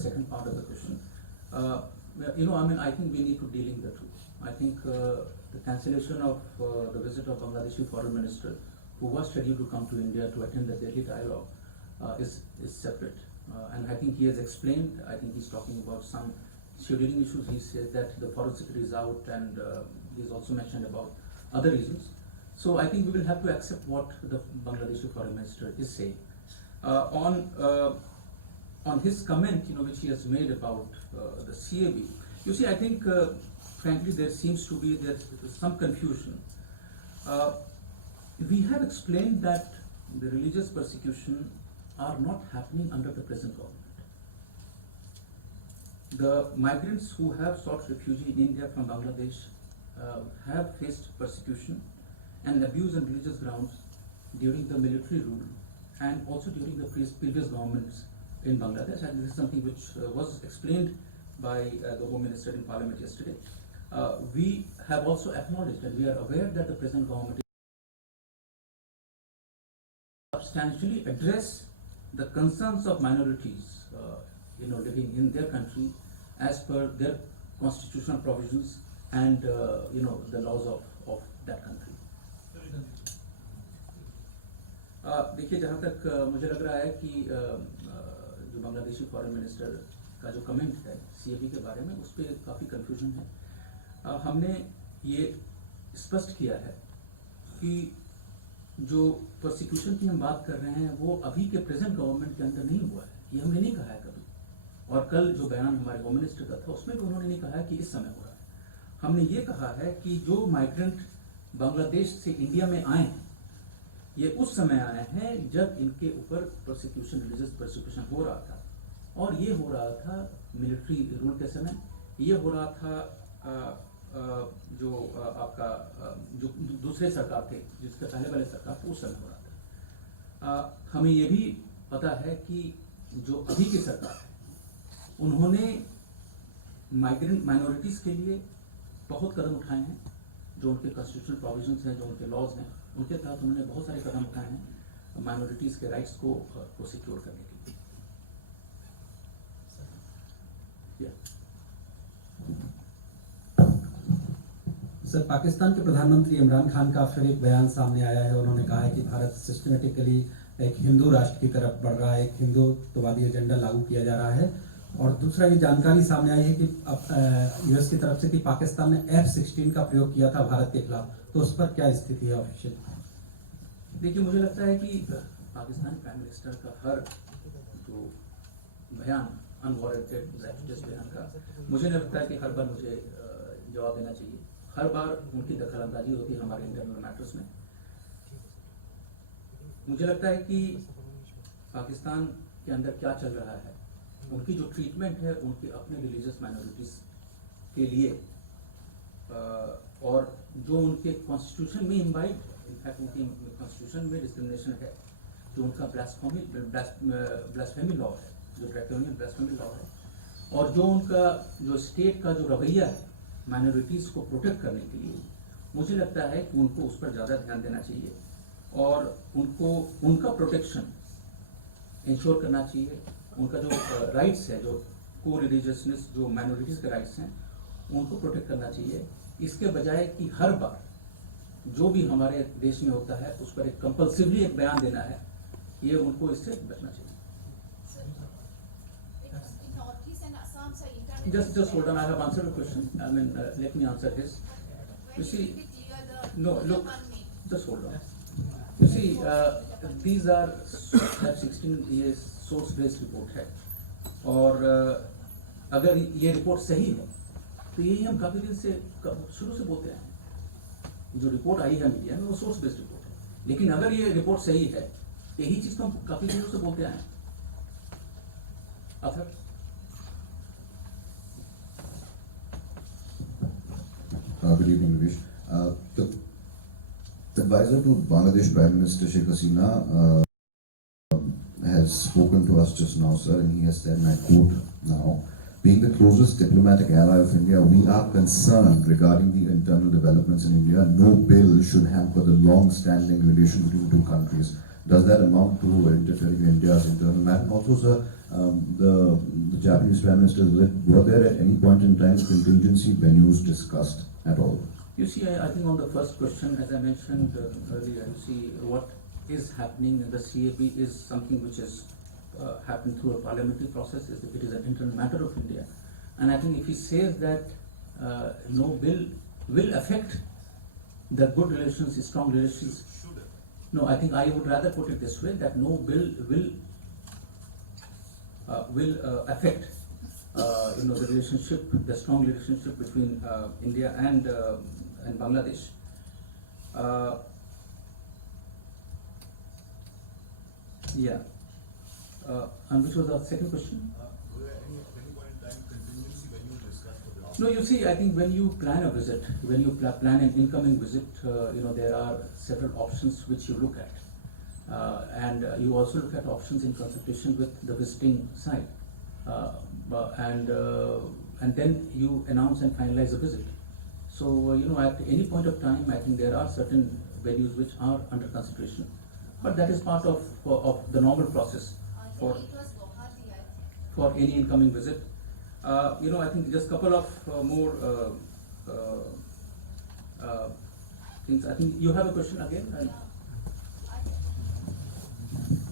second part of the question. I think we need to deal in the truth. I think the cancellation of the visit of Bangladeshi foreign minister, who was scheduled to come to India to attend the Delhi dialogue, is separate. And I think he has explained. I think he's talking about some scheduling issues. He said that the foreign secretary is out, and he's also mentioned about other reasons. So I think we will have to accept what the Bangladeshi foreign minister is saying. On his comment, which he has made about the CAB, you see, I think, frankly, there seems to be some confusion. We have explained that the religious persecution are not happening under the present government. The migrants who have sought refuge in India from Bangladesh have faced persecution and abuse on religious grounds during the military rule and also during the previous governments in Bangladesh, and this is something which was explained by the Home Minister in Parliament yesterday. We have also acknowledged and we are aware that the present government substantially address the concerns of minorities living in their country as per their constitutional provisions and the laws of that country. देखिए, जहाँ तक मुझे लग रहा है कि जो Bangladeshi foreign minister का जो कमेंट है सीएबी के बारे में, उस पर काफ़ी कन्फ्यूजन है। हमने ये स्पष्ट किया है कि जो प्रोसिक्यूशन की हम बात कर रहे हैं वो अभी के प्रेजेंट गवर्नमेंट के अंदर नहीं हुआ है, ये हमने नहीं कहा है कभी। और कल जो बयान हमारे होम मिनिस्टर का था उसमें भी उन्होंने नहीं कहा है कि इस समय हो रहा है। हमने ये कहा है कि जो माइग्रेंट बांग्लादेश से इंडिया में आए हैं, ये उस समय आए हैं जब इनके ऊपर प्रोसिक्यूशन, रिलीजियस प्रोसिक्यूशन हो रहा था, और ये हो रहा था मिलिट्री रूल के समय, ये हो रहा था जो आपका जो दूसरे सरकार थे, जिसके पहले वाले सरकार थे, उस समय हो रहा था। हमें ये भी पता है कि जो अभी की सरकार है उन्होंने माइग्रेंट माइनॉरिटीज के लिए बहुत कदम उठाए हैं। जो उनके कॉन्स्टिट्यूशनल प्रोविजंस हैं, जो उनके लॉज हैं, उनके तहत उन्होंने बहुत सारे कदम उठाए हैं माइनॉरिटीज के राइट्स को सिक्योर करने के लिए। सर, पाकिस्तान के प्रधानमंत्री इमरान खान का फिर एक बयान सामने आया है। उन्होंने कहा है कि भारत सिस्टमेटिकली एक हिंदू राष्ट्र की तरफ बढ़ रहा है, एक हिंदुत्ववादी एजेंडा लागू किया जा रहा है। और दूसरा ये जानकारी सामने आई है कि यूएस की तरफ से कि पाकिस्तान ने F-16 का प्रयोग किया था भारत के खिलाफ, तो उस पर क्या स्थिति है ऑफिशियल? देखिए, मुझे लगता है कि पाकिस्तानी प्राइम मिनिस्टर का हर जो बयान अनवारंटेड बयान का, मुझे नहीं लगता है कि हर बार मुझे जवाब देना चाहिए। हर बार उनकी दखलंदाजी होती है हमारे इंटरनल मैटर्स में। मुझे लगता है कि पाकिस्तान के अंदर क्या चल रहा है, उनकी जो ट्रीटमेंट है उनकी अपने रिलीजियस माइनॉरिटीज के लिए, और जो उनके कॉन्स्टिट्यूशन में इनवाइट है, इनफैक्ट उनकी कॉन्स्टिट्यूशन में डिस्क्रिमिनेशन है, जो उनका ब्लास्फेमी लॉ है, जो ड्रैकोनियन ब्लास्फेमी लॉ है, और जो उनका जो स्टेट का जो रवैया है माइनॉरिटीज को प्रोटेक्ट करने के लिए, मुझे लगता है कि उनको उस पर ज़्यादा ध्यान देना चाहिए और उनको उनका प्रोटेक्शन इंश्योर करना चाहिए। उनका जो राइट्स है, जो को रिलीजियसनेस, जो माइनॉरिटीज के राइट्स हैं, उनको प्रोटेक्ट करना चाहिए, इसके बजाय कि हर बार जो भी हमारे देश में होता है उस पर एक कंपल्सिवली एक बयान देना है, ये उनको इससे बचना चाहिए। Just hold on, I have answered the question. Let me answer this. You see, no, look, just hold on. You see, these are F-16 ये सोर्स बेस्ड रिपोर्ट है, और अगर ये रिपोर्ट सही है तो यही हम काफ़ी दिन से शुरू से बोलते हैं। जो रिपोर्ट आई है मीडिया में वो सोर्स बेस्ड रिपोर्ट है, लेकिन अगर ये रिपोर्ट सही है, यही चीज़ तो हम काफ़ी दिनों से बोलते हैं। अथर Good evening, Navish. The advisor to Bangladesh Prime Minister Sheikh Hasina has spoken to us just now, sir, and he has said, and I quote now, being the closest diplomatic ally of India, we are concerned regarding the internal developments in India. No bill should hamper the long-standing relation between two countries. does that amount to interfering in India's internal matter? And also, sir, the Japanese Prime Minister, were there at any point in time contingency venues discussed at all? You see, I think on the first question, as I mentioned earlier, you see what is happening in the CAB is something which has happened through a parliamentary process. It is an internal matter of India. And I think if he says that no bill will affect the good relations, strong relations, no, I think I would rather put it this way, that no bill will affect the relationship, the strong relationship between India and Bangladesh. Yeah. And which was the second question? Were there any point in time contingency when you discussed for the office? No, you see, I think when you plan a visit, when you plan an incoming visit, there are several options which you look at. And you also look at options in consultation with the visiting side. And then you announce and finalize the visit. So, at any point of time, I think there are certain venues which are under consideration. But that is part of the normal process for any incoming visit. I think just couple of more things. I think you have a question again.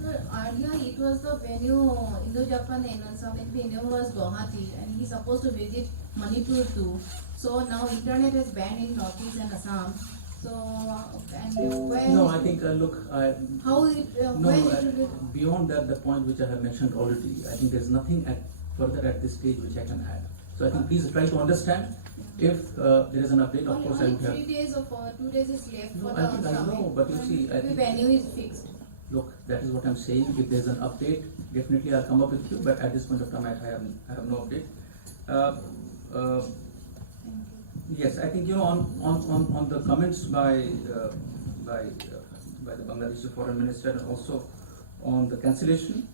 Sir, earlier it was the venue, Indo-Japan Summit venue was Guwahati, and he's supposed to visit Manipur too. So now internet is banned in Northeast and Assam. So, and where? No, I think look, How it, no, when it will be? beyond that, the point which I have mentioned already, I think there's nothing further at this stage which I can add. So I think please try to understand. If there is an update, of course I Only would have. 3 days or 2 days is left No, for I the think I summit. know, but you see, I The think- venue is fixed. Look, that is what I'm saying. If there's an update, definitely I'll come up with you. But at this point of time, I have no update. Thank you. Yes, I think on the comments by the Bangladeshi Foreign Minister and also on the cancellation,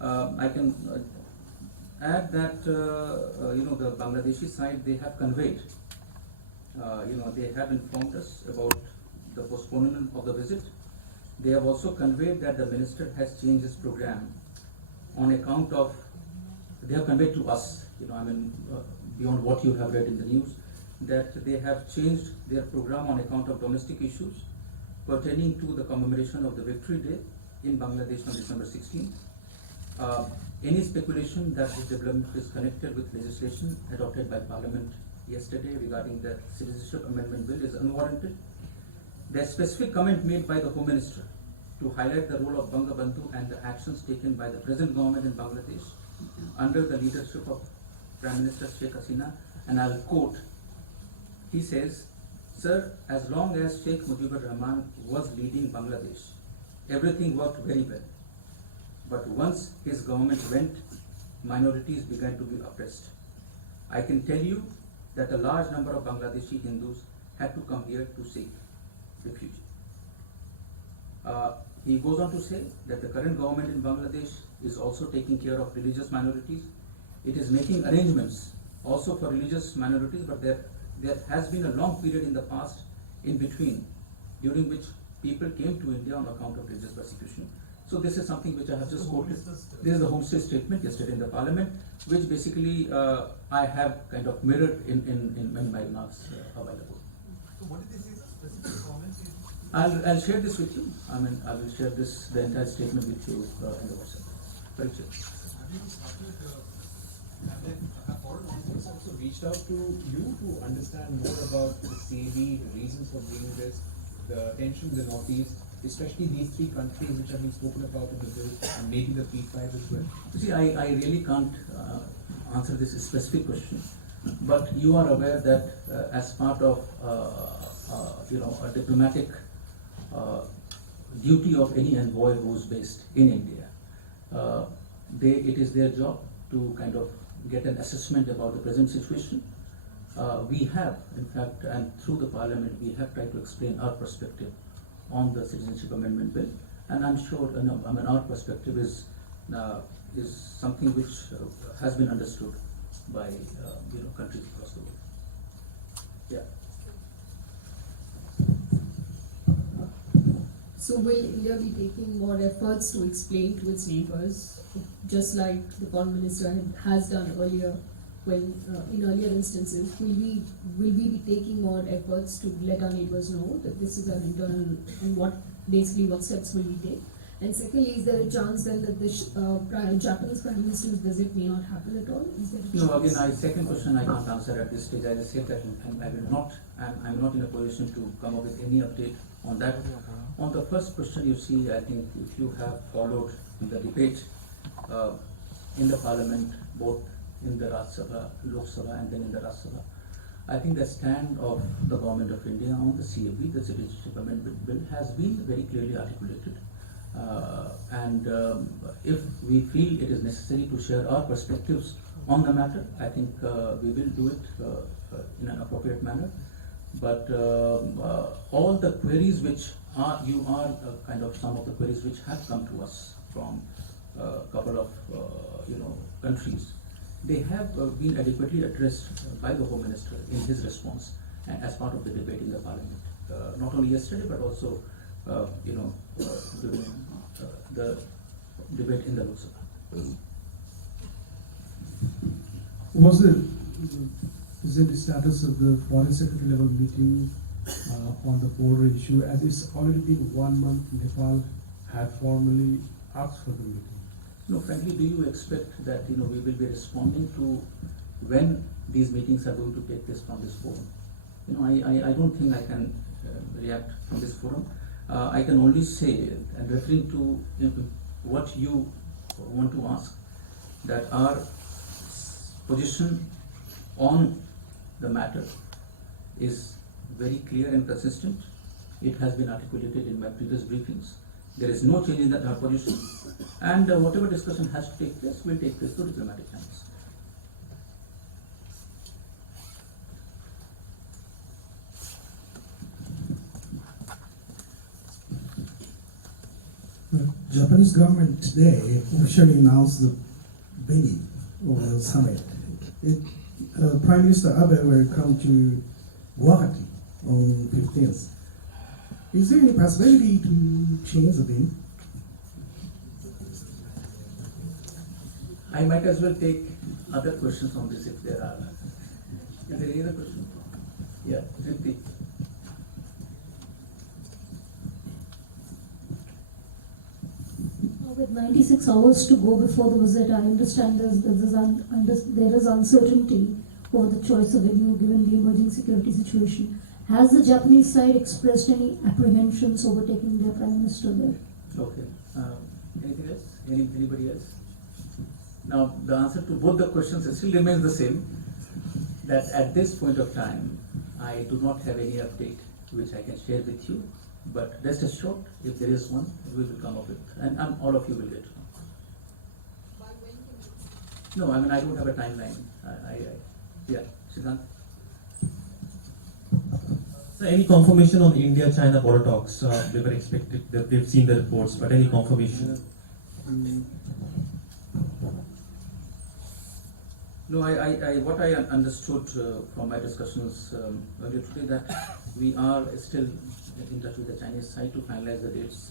I can add that the Bangladeshi side, they have conveyed, they have informed us about the postponement of the visit. They have also conveyed that the minister has changed his program on account of. They have conveyed to us, beyond what you have read in the news, that they have changed their program on account of domestic issues pertaining to the commemoration of the Victory Day in Bangladesh on December 16th. Any speculation that this development is connected with legislation adopted by Parliament yesterday regarding the Citizenship Amendment Bill is unwarranted. The specific comment made by the Home Minister to highlight the role of Bangabandhu and the actions taken by the present government in Bangladesh under the leadership of Prime Minister Sheikh Hasina, and I'll quote, he says, "Sir, as long as Sheikh Mujibur Rahman was leading Bangladesh, everything worked very well. But once his government went, minorities began to be oppressed. I can tell you that a large number of Bangladeshi Hindus had to come here to seek refuge." He goes on to say that the current government in Bangladesh is also taking care of religious minorities. It is making arrangements also for religious minorities, but there has been a long period in the past in between during which people came to India on account of religious persecution. So this is something which I have just quoted. This is the Home State statement yesterday in the Parliament, which basically I have kind of mirrored in my remarks available. So what did they say, specific comments? I'll share this with you. I will share the entire statement with you in the WhatsApp. Parikshit. Have foreign officials also reached out to you to understand more about the CAB, the reasons for doing this, the tension in the Northeast, especially these three countries which have been spoken about in the bill, and maybe the P5 as well? You see, I really can't answer this specific question, but you are aware that as part of a diplomatic duty of any envoy who is based in India, it is their job to kind of get an assessment about the present situation. We have, in fact, and through the Parliament, we have tried to explain our perspective on the Citizenship Amendment Bill, and I'm sure, our perspective is something which has been understood by countries across the world. Yeah. So will India be taking more efforts to explain to its neighbors, just like the foreign minister has done earlier, when in earlier instances? Will we be taking more efforts to let our neighbors know that this is an internal, and what steps will we take? And secondly, is there a chance then that the Japanese Prime Minister's visit may not happen at all? Is there a No, chance? again, second question I can't answer at this stage. As I said that I'm not in a position to come up with any update on that. On the first question, you see, I think if you have followed the debate in the parliament, both in the Rajya Sabha, Lok Sabha, and then in the Rajya Sabha, I think the stand of the government of India on the CAB, the Citizenship Amendment Bill, has been very clearly articulated. If we feel it is necessary to share our perspectives on the matter, I think we will do it in an appropriate manner. But all the queries which are, some of the queries which have come to us from a couple of countries, they have been adequately addressed by the Home Minister in his response and as part of the debate in the Parliament. Not only yesterday, but also during the debate in the Lok Sabha. Is it the status of the foreign secretary level meeting on the border issue, as it's already been 1 month Nepal had formally asked for the meeting? No, frankly, do you expect that we will be responding to when these meetings are going to take place from this forum? I don't think I can react from this forum. I can only say, and referring to what you want to ask, that our position on the matter is very clear and consistent. It has been articulated in my previous briefings. There is no change in our position, and whatever discussion has to take place will take place through diplomatic channels. The Japanese government today officially announced the Beni summit. Prime Minister Abe will come to Guwahati on 15th. Is there any possibility to change the Beni? I might as well take other questions on this if there are. Is there any other question? Yeah, Tripti. With 96 hours to go before the visit, I understand there is uncertainty over the choice of venue given the emerging security situation. Has the Japanese side expressed any apprehensions over taking their Prime Minister there? Okay. Anything else? Anybody else? Now, the answer to both the questions still remains the same, that at this point of time, I do not have any update which I can share with you. But rest assured, if there is one, we will come up with, and all of you will get to know. No, I don't have a timeline. Yeah, Siddhant. So any confirmation on India-China border talks? They were expected, they've seen the reports, but any confirmation? No, what I understood from my discussions earlier today, that we are still in touch with the Chinese side to finalize the dates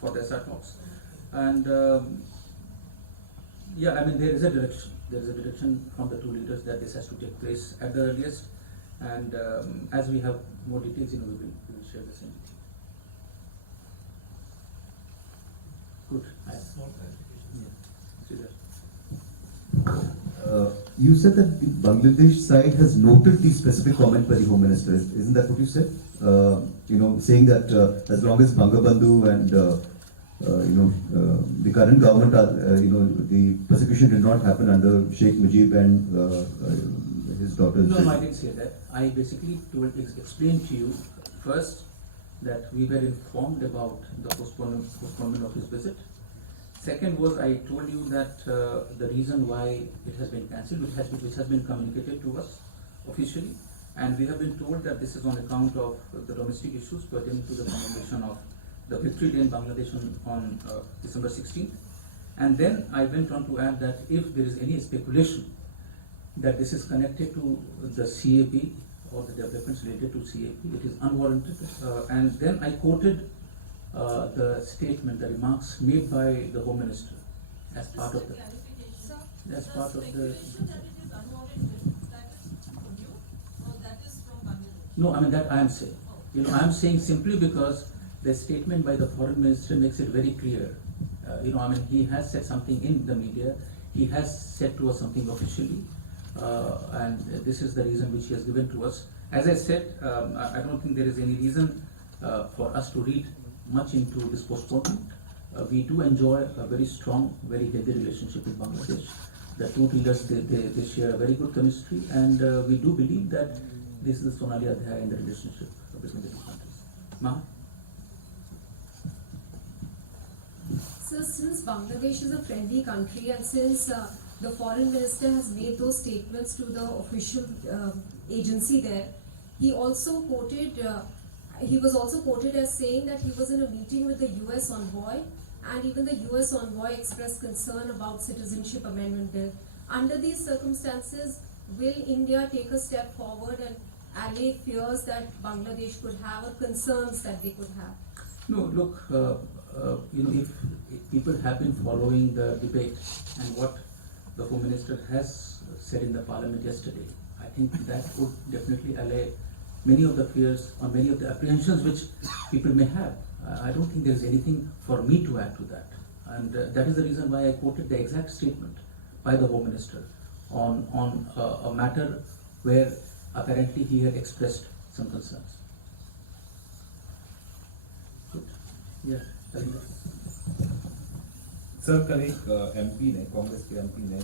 for the SR talks. And there is a direction. There is a direction from the two leaders that this has to take place at the earliest. And as we have more details, we will share the same with you. Good. You said that the Bangladesh side has noted the specific comment by the Home Minister. Isn't that what you said? Saying that as long as Bangabandhu and the current government are, the persecution did not happen under Sheikh Mujib and his daughter. No, I didn't say that. I basically explained to you first that we were informed about the postponement of his visit. Second was, I told you that the reason why it has been cancelled, which has been communicated to us officially, and we have been told that this is on account of the domestic issues pertaining to the commemoration of the Victory Day in Bangladesh on December 16th. And then I went on to add that if there is any speculation that this is connected to the CAB or the developments related to CAB, it is unwarranted. And then I quoted the statement, the remarks made by the Home Minister as part of the No, I mean that I am saying. I am saying simply because the statement by the Foreign Minister makes it very clear. I mean he has said something in the media, he has said to us something officially, and this is the reason which he has given to us. As I said, I don't think there is any reason for us to read much into this postponement. We do enjoy a very strong, very healthy relationship with Bangladesh. The two leaders, they share a very good chemistry, and we do believe that this is the Sonali Adhyaya in the relationship between the two countries. Maha? So since Bangladesh is a friendly country and since the foreign minister has made those statements to the official agency there, he was also quoted as saying that he was in a meeting with the US envoy, and even the US envoy expressed concern about citizenship amendment bill. Under these circumstances, will India take a step forward and allay fears that Bangladesh could have or concerns that they could have? No, look, if people have been following the debate and what the Home Minister has said in the Parliament yesterday, I think that would definitely allay many of the fears or many of the apprehensions which people may have. I don't think there is anything for me to add to that, and that is the reason why I quoted the exact statement by the Home Minister on a matter where apparently he had expressed some concerns. Good. Yeah. Sir कल एक MP ने, कांग्रेस के MP ने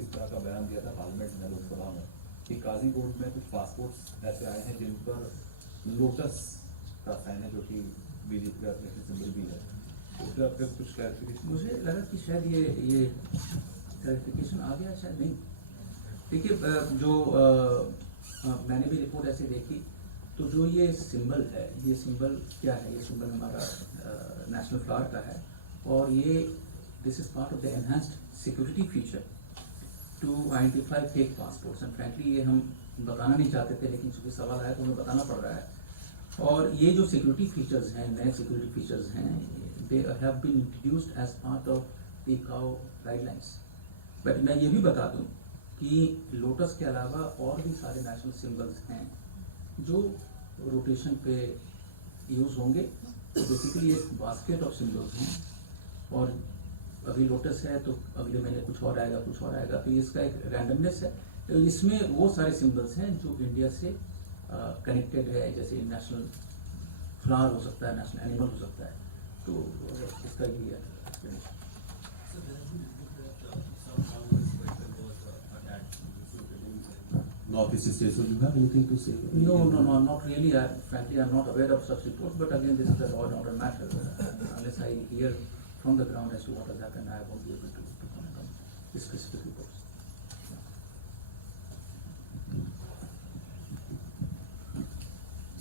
इस तरह का बयान दिया था पार्लियामेंट में, लोकसभा में, कि काजीकोट में कुछ पासपोर्ट्स ऐसे आए हैं जिन पर लोटस का साइन है, जो कि बीजेपी का सिंबल भी है। उस पर आपके कुछ क्लैरिफिकेशन? मुझे लगा कि शायद ये क्लैरिफिकेशन आ गया, शायद नहीं। देखिए, जो मैंने भी रिपोर्ट ऐसे देखी, तो जो ये सिंबल है, ये सिंबल क्या है? ये सिंबल हमारा नेशनल फ्लावर का है, और ये this is part of the enhanced security feature to identify fake passports. And frankly ये हम बताना नहीं चाहते थे, लेकिन चूंकि सवाल आया तो हमें बताना पड़ रहा है। और ये जो सिक्योरिटी फीचर्स हैं, नए सिक्योरिटी फीचर्स हैं, they have been introduced as part of the ICAO guidelines. But मैं ये भी बता दूं कि लोटस के अलावा और भी सारे नेशनल सिंबल्स हैं जो रोटेशन पे यूज होंगे। तो बेसिकली एक बास्केट ऑफ सिंबल्स हैं, और अभी लोटस है तो अगले महीने कुछ और आएगा, कुछ और आएगा, तो इसका एक रैंडमनेस है। तो इसमें वो सारे सिंबल्स हैं जो इंडिया से कनेक्टेड है, जैसे नेशनल फ्लावर हो सकता है, नेशनल एनिमल हो सकता है, तो इसका ये explanation. Northeast states, so do you have anything to say? No, not really. Frankly, I'm not aware of such reports. But again, this is a law and order matter. Unless I hear from the ground as to what has happened, I won't be able to comment on the specific reports.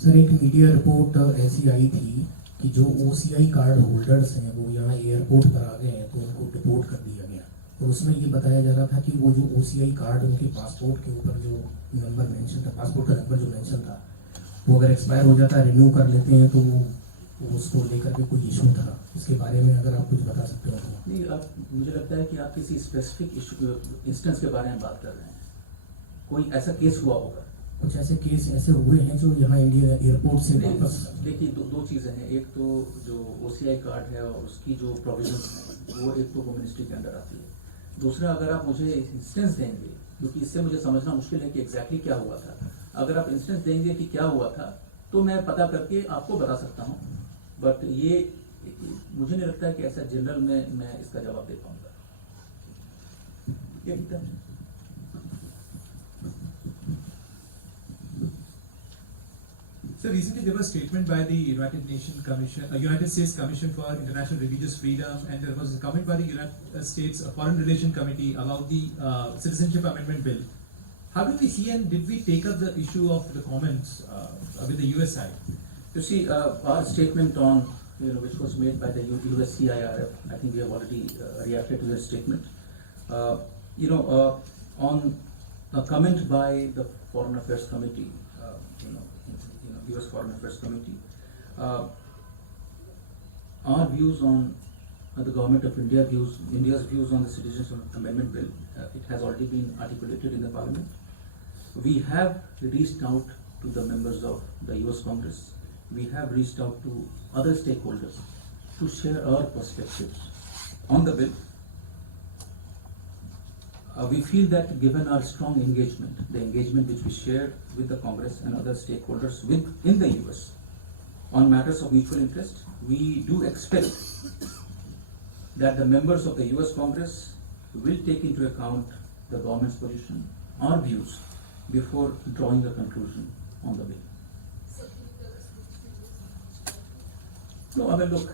Sir, एक media report ऐसी आई थी कि जो OCI card holders हैं वो यहाँ airport पर आ गए हैं, तो उनको डिपोर्ट कर दिया गया। और उसमें ये बताया जा रहा था कि वो जो OCI कार्ड उनके पासपोर्ट के ऊपर जो नंबर मेंशन था, पासपोर्ट का नंबर जो मेंशन था, वो अगर एक्सपायर हो जाता है, रिन्यू कर लेते हैं, तो वो उसको लेकर के कोई इशू था। इसके बारे में अगर आप कुछ बता सकते हो तो। नहीं, मुझे लगता है कि आप किसी स्पेसिफिक इशू इंस्टेंस के बारे में बात कर रहे हैं। कोई ऐसा केस हुआ होगा? कुछ ऐसे केस ऐसे हुए हैं जो यहाँ इंडिया एयरपोर्ट से वापस। देखिए, दो चीज़ें हैं। एक तो जो OCI कार्ड है और उसकी जो प्रोविजन है, वो एक तो होम मिनिस्ट्री के अंडर आती है। दूसरा, अगर आप मुझे इंस्टेंस देंगे, क्योंकि इससे मुझे समझना मुश्किल है कि एग्जैक्टली क्या हुआ था, अगर आप इंस्टेंस देंगे कि क्या हुआ था, तो मैं पता करके आपको बता सकता हूँ। बट ये मुझे नहीं लगता है कि ऐसा जनरल में मैं इसका जवाब दे पाऊंगा। So recently there was a statement by the United States Commission for International Religious Freedom, and there was a comment by the United States Foreign Relations Committee about the Citizenship Amendment Bill. How do we see, and did we take up the issue of the comments with the US side? You see, our statement on, which was made by the USCIRF, I think we have already reacted to their statement. On a comment by the Foreign Affairs Committee, US Foreign Affairs Committee, our views on the government of India's views on the Citizenship Amendment Bill, it has already been articulated in the Parliament. We have reached out to the members of the US Congress. We have reached out to other stakeholders to share our perspectives on the bill. We feel that given our strong engagement, the engagement which we share with the Congress and other stakeholders in the US on matters of mutual interest, we do expect that the members of the US Congress will take into account the government's position, our views, before drawing a conclusion on the bill. No, I mean, look,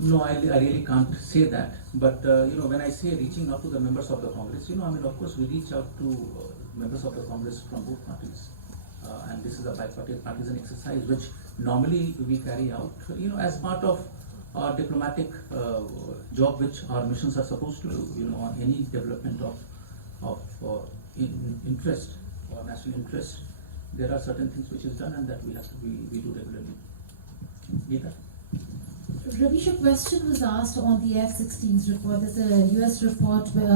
no, I really can't say that. But when I say reaching out to the members of the Congress, of course, we reach out to members of the Congress from both parties, and this is a bipartisan exercise which normally we carry out, as part of our diplomatic job, which our missions are supposed to do, on any development of interest or national interest. There are certain things which is done, and that we do regularly. Geeta? Ravish, a question was asked on the F-16s report. There's a US report where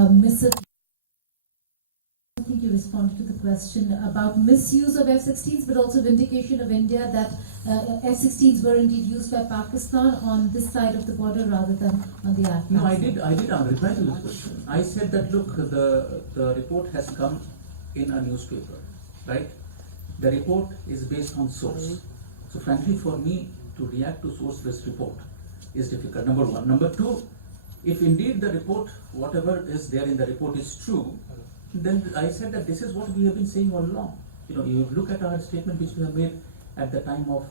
I think you responded to the question about misuse of F-16s, but also vindication of India that F-16s were indeed used by Pakistan on this side of the border rather than on the Afghan No, I side. did reply to this question. I said that, look, the report has come in a newspaper, right? The report is based on source. So frankly, for me to react to source-based report is difficult, number one. Number two, if indeed the report, whatever is there in the report is true, then I said that this is what we have been saying all along. You look at our statement which we have made at the time of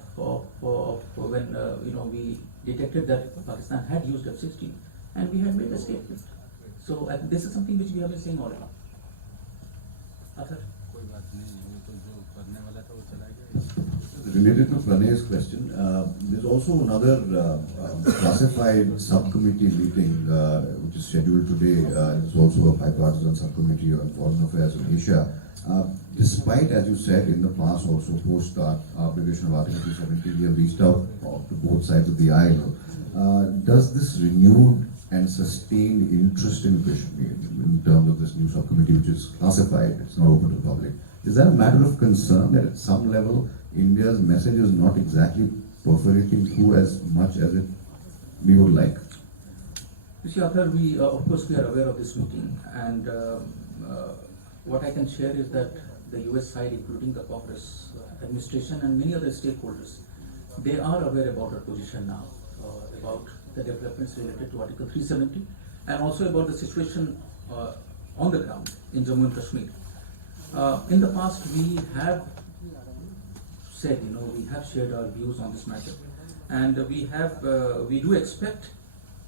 when we detected that Pakistan had used F-16, and we had made a statement. So this is something which we have been saying all along. Athar? Related to Pranay's question, there's also another classified subcommittee meeting which is scheduled today. It's also a bipartisan subcommittee on foreign affairs in Asia. Despite, as you said, in the past also post abrogation of Article 270, we have reached out to both sides of the aisle. Does this renewed and sustained interest in Kashmir in terms of this new subcommittee, which is classified, it's not open to the public, is that a matter of concern that at some level India's message is not exactly perforating through as much as we would like? You see, Athar, of course we are aware of this meeting, and what I can share is that the US side, including the Congress administration and many other stakeholders, they are aware about our position now, about the developments related to Article 370, and also about the situation on the ground in Jammu and Kashmir. In the past, we have said, we have shared our views on this matter, and we do expect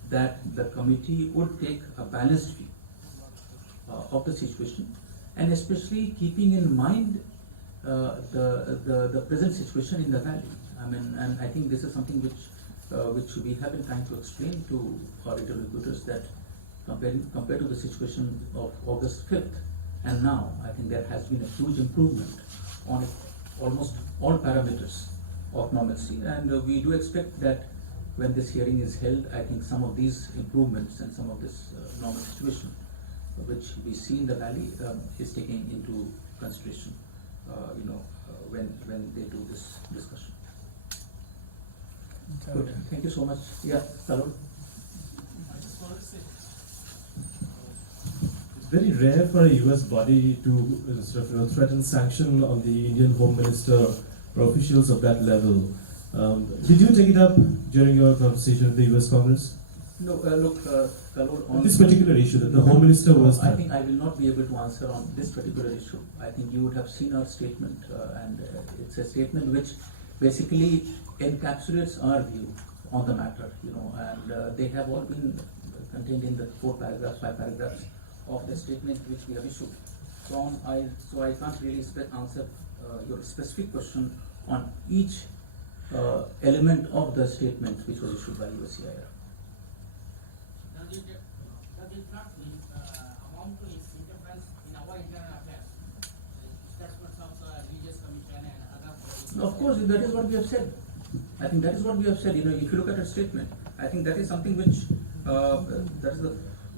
that the committee would take a balanced view of the situation, and especially keeping in mind the present situation in the valley. And I think this is something which we have been trying to explain to our interlocutors, that compared to the situation of August 5th and now, I think there has been a huge improvement on almost all parameters of normalcy, and we do expect that when this hearing is held, I think some of these improvements and some of this normal situation which we see in the valley is taken into consideration when they do this discussion. Good, thank you so much. Yeah, Salud. It's very rare for a US body to threaten sanction on the Indian Home Minister or officials of that level. Did you take it up during your conversation with the US Congress? No, look, Kalur, on this particular issue that the Home Minister was... I think I will not be able to answer on this particular issue. I think you would have seen our statement, and it's a statement which basically encapsulates our view on the matter, and they have all been contained in the 5 paragraphs of the statement which we have issued. So I can't really answer your specific question on each element of the statement which was issued by USCIR. Does it not amount to interference in our internal affairs? Of course, that is what we have said. I think that is what we have said. You know, if you look at a statement, I think that is something which that is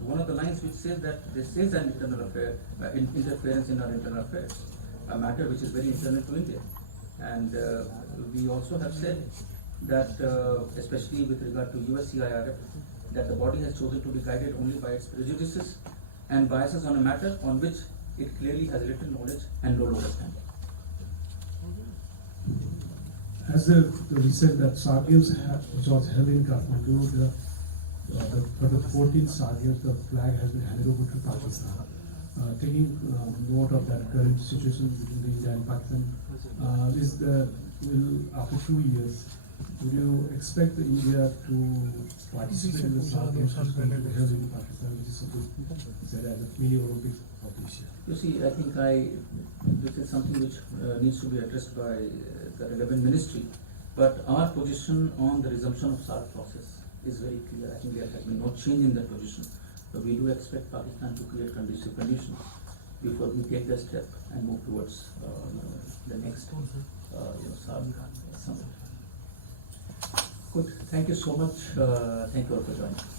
one of the lines which says that this is an internal affair, interference in our internal affairs, a matter which is very internal to India. And we also have said that, especially with regard to USCIRF, that the body has chosen to be guided only by its prejudices and biases on a matter on which it clearly has little knowledge and low understanding. As the recent that SAR Games which was held in Kathmandu, for the 14th SAR Games, the flag has been handed over to Pakistan. Taking note of that current situation between India and Pakistan, after 2 years, would you expect India to participate in the SAR Games which is going to be held in Pakistan, which is supposed to be said as a mini Olympics of Asia? You see, I think this is something which needs to be addressed by the relevant ministry, but our position on the resumption of SAR process is very clear. I think there has been no change in that position. But we do expect Pakistan to create conducive conditions before we take the step and move towards the next SAR summit. Good. Thank you so much. Thank you all for joining.